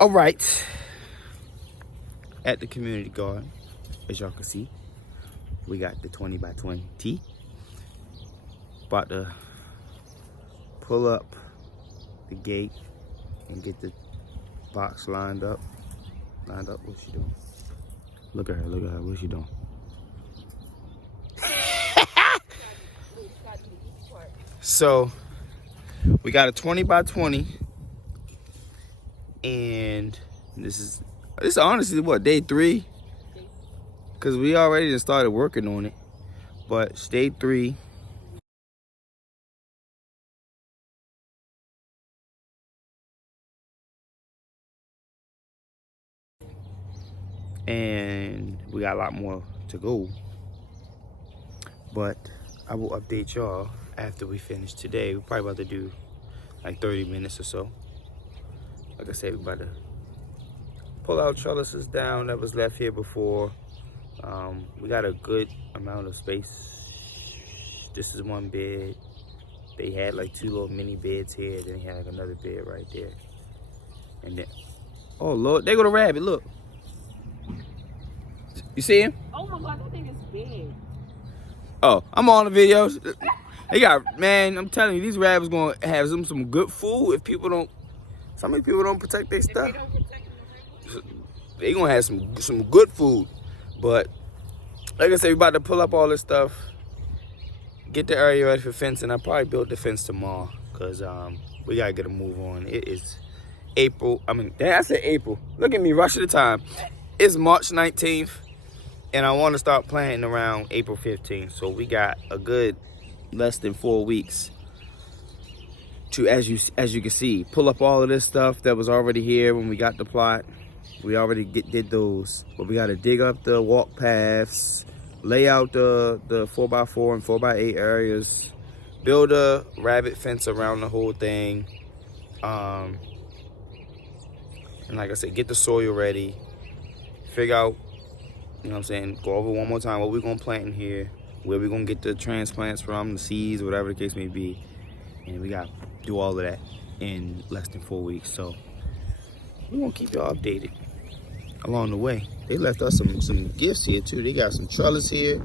All right, at the community garden, as y'all can see, we got the 20 by 20 tee. About to pull up the gate and get the box lined up. What's she doing? Look at her, what's she doing? So we got a 20 by 20, and this is honestly what, day 3, because we already just started working on it, but it's day 3. And we got a lot more to go, but I will update y'all after we finish today. We're probably about to do like 30 minutes or so. Like I said, we're about to pull out trellises down that was left here before. We got a good amount of space. This is one bed. They had like 2 little mini beds here. Then they had like another bed right there. And then, oh Lord, there go the rabbit, look. You see him? Oh my God, that thing is big. Oh, I'm on the videos. They got, man, I'm telling you, these rabbits gonna have some good food if people don't, some of people don't protect their stuff. They don't protect them. They gonna have some good food. But like I said, we about to pull up all this stuff, get the area ready for fencing. I'll probably build the fence tomorrow, because we gotta get a move on. It is April, I said April. Look at me, rushing the time. It's March 19th. And I want to start planting around April 15th. So we got a good less than 4 weeks to, as you can see, pull up all of this stuff that was already here when we got the plot. We already did those. But we got to dig up the walk paths, lay out the 4x4 and 4x8 areas, build a rabbit fence around the whole thing. And like I said, get the soil ready, figure out, you know what I'm saying, go over one more time what we're going to plant in here, where we're going to get the transplants from, the seeds, whatever the case may be. And we got to do all of that in less than 4 weeks. So we're going to keep y'all updated along the way. They left us some gifts here too. They got some trellis here.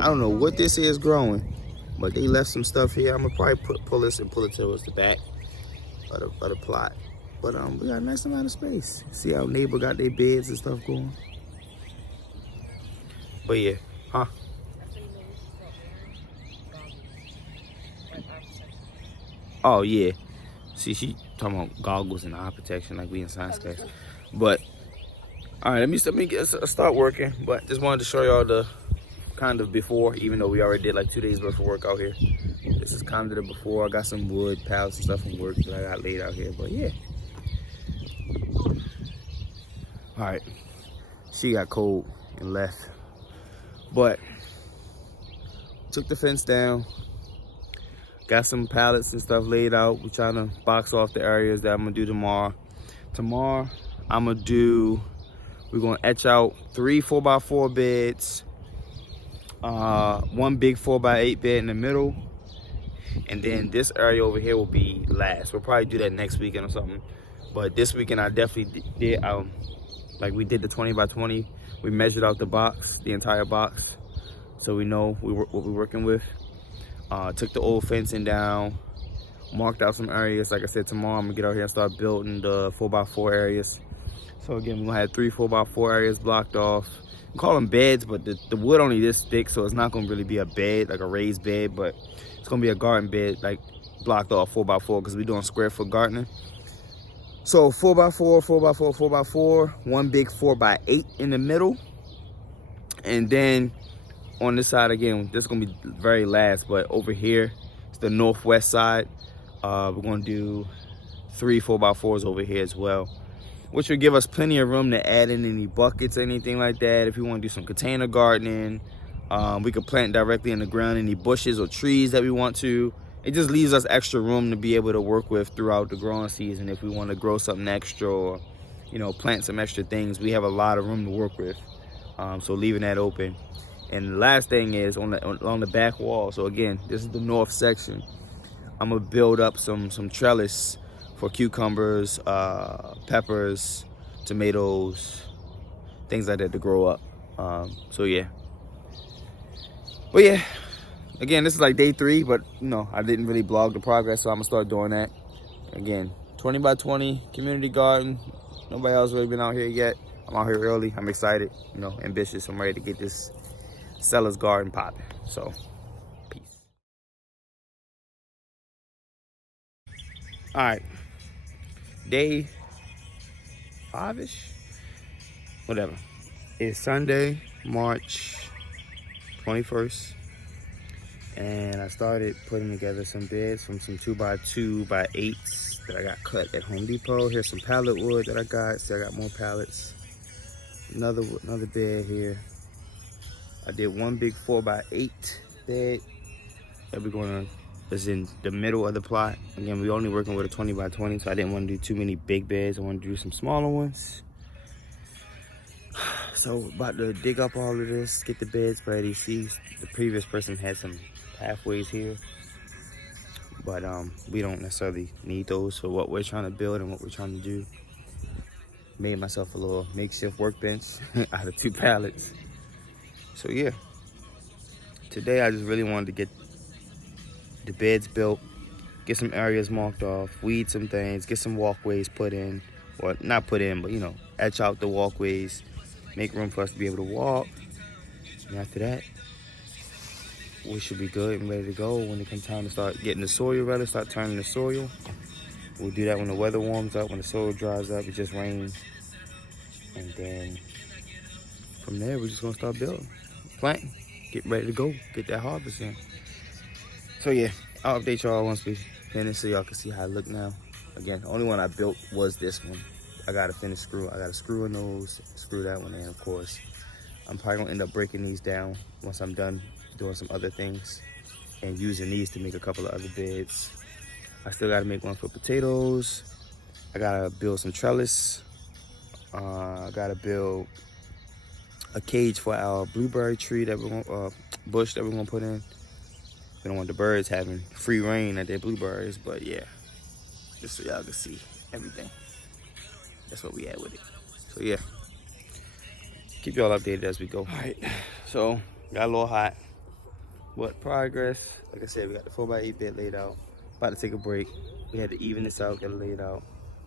I don't know what this is growing, but they left some stuff here. I'm going to probably pull this and pull it towards the back of the plot. But we got a nice amount of space. See how neighbor got their beds and stuff going? But yeah, huh? Oh yeah. See, she talking about goggles and eye protection like we in science class. But all right, let me start working. But just wanted to show y'all the kind of before, even though we already did like 2 days worth of work out here. This is kind of the before. I got some wood pallets and stuff from work that I got laid out here. But yeah. All right. She got cold and left. But took the fence down, got some pallets and stuff laid out. We're trying to box off the areas that I'm gonna do tomorrow. Tomorrow, we're gonna etch out 3 4x4 beds, 1 big 4x8 bed in the middle, and then this area over here will be last. We'll probably do that next weekend or something. But this weekend I definitely did, like we did the 20 by 20. We measured out the box, the entire box, so we know what we're working with. Took the old fencing down, marked out some areas. Like I said, tomorrow I'm gonna get out here and start building the 4x4 areas. So again, we're gonna have 3 4x4 areas blocked off. We call them beds, but the wood only this thick, so it's not gonna really be a bed, like a raised bed, but it's gonna be a garden bed, like blocked off 4x4, because we're doing square foot gardening. So 4x4, 4x4, 4x4, 1 big 4x8 in the middle. And then on this side again, this is gonna be very last, but over here, it's the northwest side. We're gonna do 3 4x4s over here as well, which will give us plenty of room to add in any buckets or anything like that. If we wanna do some container gardening, we could plant directly in the ground any bushes or trees that we want to. It just leaves us extra room to be able to work with throughout the growing season. If we want to grow something extra, or plant some extra things, we have a lot of room to work with. So leaving that open. And the last thing is on the back wall. So again, this is the north section. I'm gonna build up some trellis for cucumbers, peppers, tomatoes, things like that to grow up. So yeah. But yeah, again, this is like day 3, but you know, I didn't really blog the progress, so I'm gonna start doing that. Again, 20 by 20 community garden. Nobody else really been out here yet. I'm out here early. I'm excited, you know, ambitious. I'm ready to get this seller's garden popping. So, peace. All right, day 5-ish, whatever. It's Sunday, March 21st. And I started putting together some beds from some 2x2x8s that I got cut at Home Depot. Here's some pallet wood that I got. See, I got more pallets. Another bed here. I did one big 4x8 bed that we're gonna, is in the middle of the plot. Again, we're only working with a 20 by 20, so I didn't want to do too many big beds. I wanted to do some smaller ones. So about to dig up all of this, get the beds ready. See, the previous person had some pathways here, but we don't necessarily need those for what we're trying to build and what we're trying to do. Made myself a little makeshift workbench out of 2 pallets. So yeah, today I just really wanted to get the beds built, get some areas marked off, weed some things, get some walkways put in, or not put in, but you know, etch out the walkways, make room for us to be able to walk. And after that, we should be good and ready to go when it comes time to start getting the soil ready, start turning the soil. We'll do that when the weather warms up, when the soil dries up, it just rains. And then from there, we're just gonna start building, planting, get ready to go, get that harvest in. So yeah, I'll update y'all once we finish so y'all can see how it look now. Again, the only one I built was this one. I gotta finish screw. I gotta screw in those, screw that one in, of course. I'm probably gonna end up breaking these down once I'm done doing some other things and using these to make a couple of other beds. I still gotta make one for potatoes. I gotta build some trellis. I gotta build a cage for our blueberry tree that we're gonna, bush that we're gonna put in. We don't want the birds having free reign at their blueberries, but yeah, just so y'all can see everything. That's what we had with it. So yeah, keep y'all updated as we go. All right, so got a little hot, but progress. Like I said, we got the 4x8 bed laid out. About to take a break. We had to even this out, get it laid out.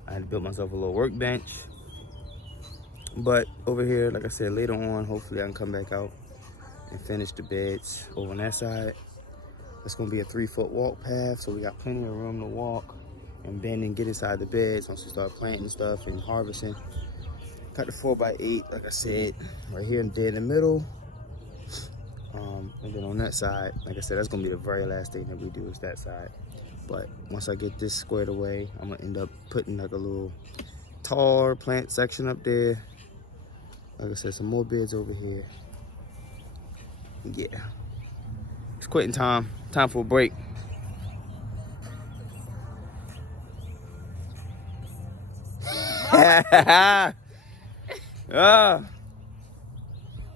I had to build myself a little workbench. But over here, like I said, later on, hopefully I can come back out and finish the beds over on that side. It's gonna be a 3-foot walk path, so we got plenty of room to walk and bend and get inside the beds once we start planting stuff and harvesting. Got the 4x8, like I said, right here dead in the middle. And then on that side, like I said, that's gonna be the very last thing that we do is that side. But once I get this squared away, I'm gonna end up putting like a little tar plant section up there. Like I said, some more beds over here. Yeah, it's quitting time. Time for a break. It's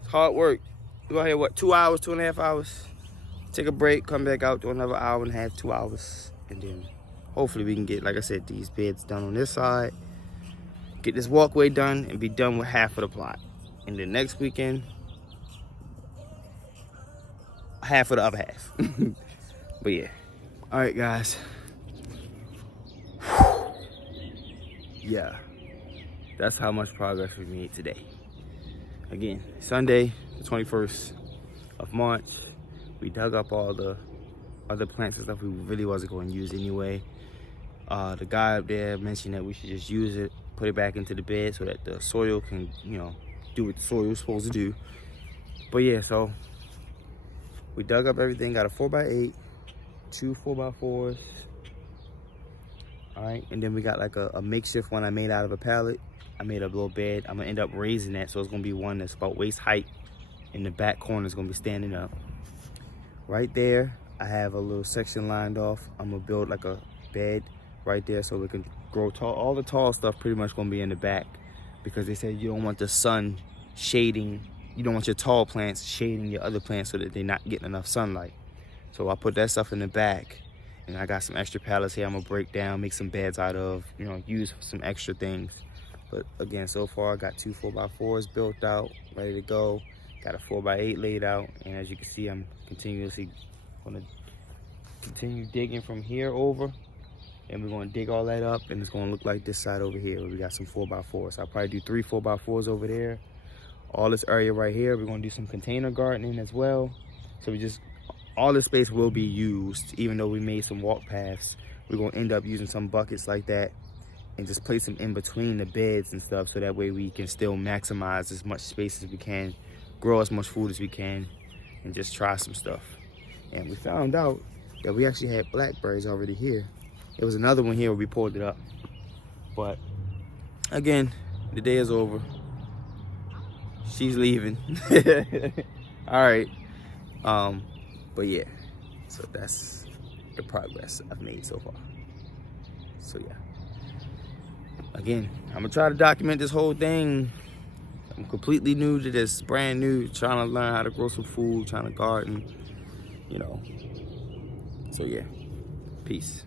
hard work. We out here, what, 2 hours, 2.5 hours? Take a break, come back out, do another hour and a half, 2 hours. And then hopefully we can get, like I said, these beds done on this side, get this walkway done, and be done with half of the plot. And then next weekend, half of the other half. But yeah. All right, guys. Yeah. That's how much progress we made today. Again, Sunday, the 21st of March, we dug up all the other plants and stuff we really wasn't going to use anyway. The guy up there mentioned that we should just use it, put it back into the bed so that the soil can, you know, do what the soil is supposed to do. But yeah, so we dug up everything, got a 4x8, 2 4x4s. All right, and then we got like a makeshift one I made out of a pallet. I made a little bed. I'm gonna end up raising that, so it's gonna be one that's about waist height. In the back corner is gonna be standing up. Right there, I have a little section lined off. I'm gonna build like a bed right there so we can grow tall. All the tall stuff pretty much gonna be in the back because they said you don't want the sun shading, you don't want your tall plants shading your other plants so that they're not getting enough sunlight. So I put that stuff in the back. And I got some extra pallets here I'm gonna break down, make some beds out of, you know, use for some extra things. But again, so far I got 2 4x4s built out, ready to go. Got a 4x8 laid out, and as you can see, I'm continuously gonna continue digging from here over, and we're gonna dig all that up, and it's gonna look like this side over here where we got some 4x4s. I'll probably do 3 4x4s over there. All this area right here, we're gonna do some container gardening as well. So all this space will be used, even though we made some walk paths. We're gonna end up using some buckets like that and just place them in between the beds and stuff, so that way we can still maximize as much space as we can, grow as much food as we can, and just try some stuff. And we found out that we actually had blackberries already here. There was another one here where we pulled it up. But again, the day is over. She's leaving. All right. But yeah, so that's the progress I've made so far. So yeah. Again, I'm gonna try to document this whole thing. I'm completely new to this, brand new, trying to learn how to grow some food, trying to garden, you know. So yeah, peace.